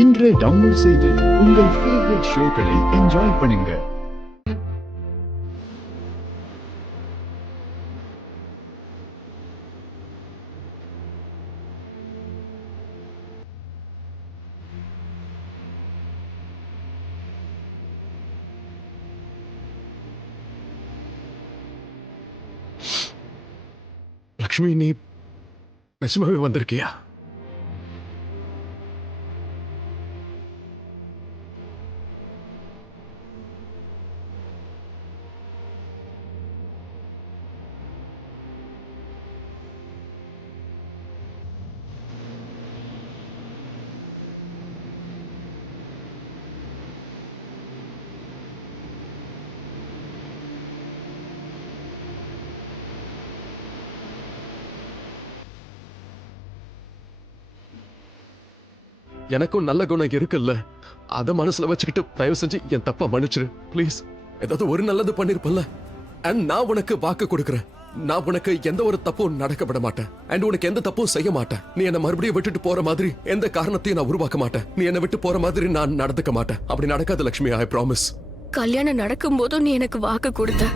இன்றே டவுன்லோட் செய்து உங்கள் ஃபேவரட் ஷோக்களை என்ஜாய் பண்ணுங்க. லக்ஷ்மி, நீ நிஜமாவே வந்திருக்கியா? எனக்கும் நல்ல குணம் இருக்குல்ல, அத மனசுல வச்சுக்கிட்டு தயவு செஞ்சு என் தப்ப மன்னிச்சிரு ப்ளீஸ். ஏதாவது ஒரு நல்லது பண்ணிருப்பல்ல. அண்ட் நான் உனக்கு வாக்கு கொடுக்கறேன், நான் உனக்கு எந்த ஒரு தப்பும் நடக்க விட மாட்டேன். அண்ட் உனக்கு எந்த தப்பும் செய்ய மாட்டேன். நீ என்ன மறுபடியும் விட்டுட்டு போற மாதிரி எந்த காரணத்தையும் நான் உருவாக்க மாட்டேன். நீ என்ன விட்டு போற மாதிரி நான் நடந்துக்க மாட்டேன். அப்படி நடக்காது லக்ஷ்மி, ஐ ப்ராமிஸ். கல்யாணம் நடக்கும் போதும் நீ எனக்கு வாக்கு கொடுத்த.